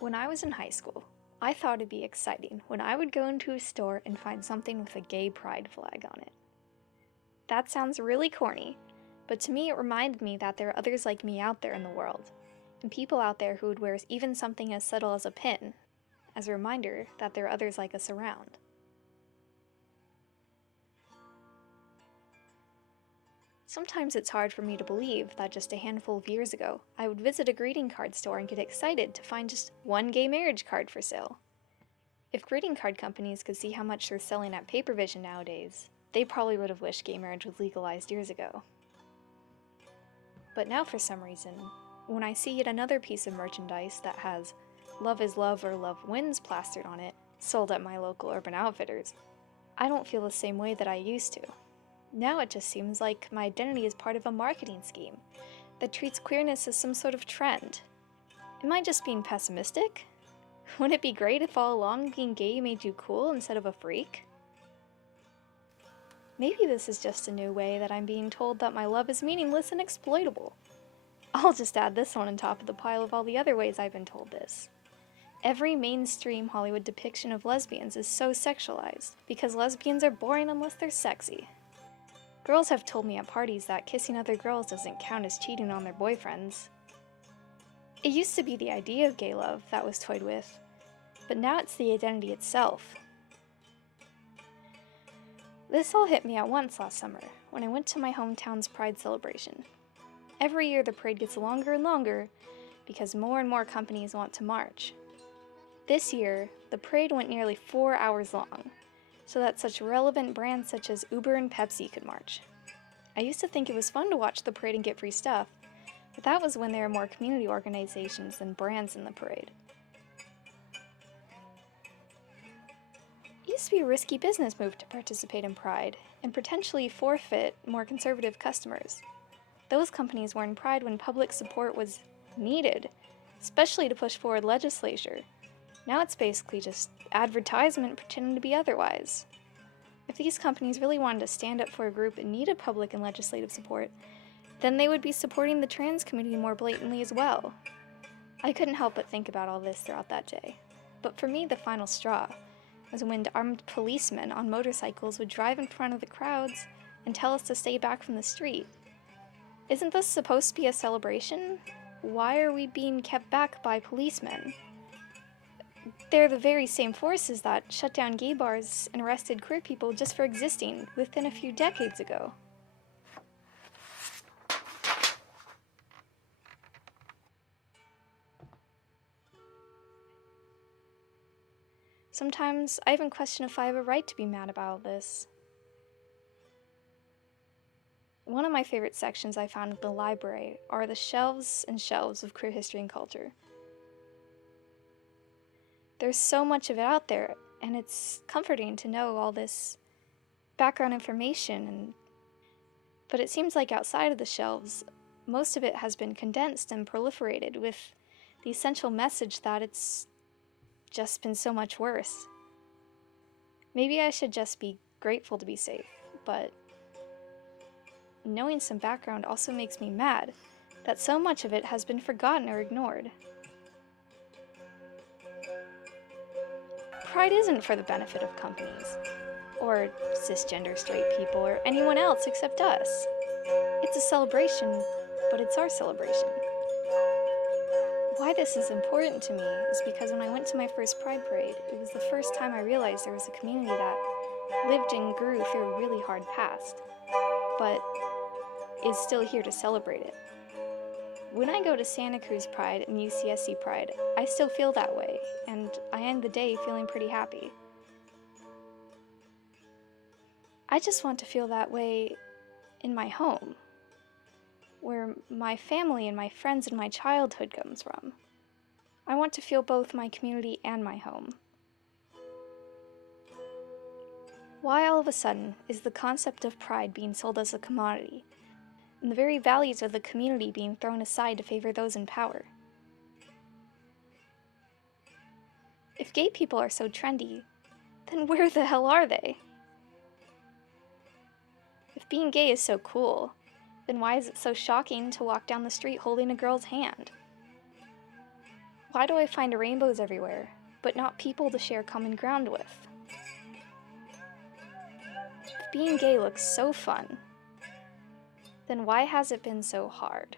When I was in high school, I thought it'd be exciting when I would go into a store and find something with a gay pride flag on it. That sounds really corny, but to me it reminded me that there are others like me out there in the world, and people out there who would wear even something as subtle as a pin, as a reminder that there are others like us around. Sometimes it's hard for me to believe that just a handful of years ago, I would visit a greeting card store and get excited to find just one gay marriage card for sale. If greeting card companies could see how much they're selling at Papervision nowadays, they probably would have wished gay marriage was legalized years ago. But now for some reason, when I see yet another piece of merchandise that has "Love is Love" or "Love Wins" plastered on it, sold at my local Urban Outfitters, I don't feel the same way that I used to. Now it just seems like my identity is part of a marketing scheme that treats queerness as some sort of trend. Am I just being pessimistic? Wouldn't it be great if all along being gay made you cool instead of a freak? Maybe this is just a new way that I'm being told that my love is meaningless and exploitable. I'll just add this one on top of the pile of all the other ways I've been told this. Every mainstream Hollywood depiction of lesbians is so sexualized because lesbians are boring unless they're sexy. Girls have told me at parties that kissing other girls doesn't count as cheating on their boyfriends. It used to be the idea of gay love that was toyed with, but now it's the identity itself. This all hit me at once last summer when I went to my hometown's Pride celebration. Every year the parade gets longer and longer because more and more companies want to march. This year, the parade went nearly 4 hours long, so that such relevant brands such as Uber and Pepsi could march. I used to think it was fun to watch the parade and get free stuff, but that was when there were more community organizations than brands in the parade. It used to be a risky business move to participate in Pride, and potentially forfeit more conservative customers. Those companies were in Pride when public support was needed, especially to push forward legislation. Now it's basically just advertisement pretending to be otherwise. If these companies really wanted to stand up for a group and needed public and legislative support, then they would be supporting the trans community more blatantly as well. I couldn't help but think about all this throughout that day. But for me, the final straw was when armed policemen on motorcycles would drive in front of the crowds and tell us to stay back from the street. Isn't this supposed to be a celebration? Why are we being kept back by policemen? They're the very same forces that shut down gay bars and arrested queer people just for existing within a few decades ago. Sometimes I even question if I have a right to be mad about all this. One of my favorite sections I found at the library are the shelves and shelves of queer history and culture. There's so much of it out there, and it's comforting to know all this background information, but it seems like outside of the shelves, most of it has been condensed and proliferated with the essential message that it's just been so much worse. Maybe I should just be grateful to be safe, but knowing some background also makes me mad that so much of it has been forgotten or ignored. Pride isn't for the benefit of companies, or cisgender straight people, or anyone else except us. It's a celebration, but it's our celebration. Why this is important to me is because when I went to my first Pride parade, it was the first time I realized there was a community that lived and grew through a really hard past, but is still here to celebrate it. When I go to Santa Cruz Pride and UCSC Pride, I still feel that way, and I end the day feeling pretty happy. I just want to feel that way in my home, where my family and my friends and my childhood comes from. I want to feel both my community and my home. Why all of a sudden is the concept of pride being sold as a commodity, and the very values of the community being thrown aside to favor those in power? If gay people are so trendy, then where the hell are they? If being gay is so cool, then why is it so shocking to walk down the street holding a girl's hand? Why do I find rainbows everywhere, but not people to share common ground with? If being gay looks so fun, then why has it been so hard?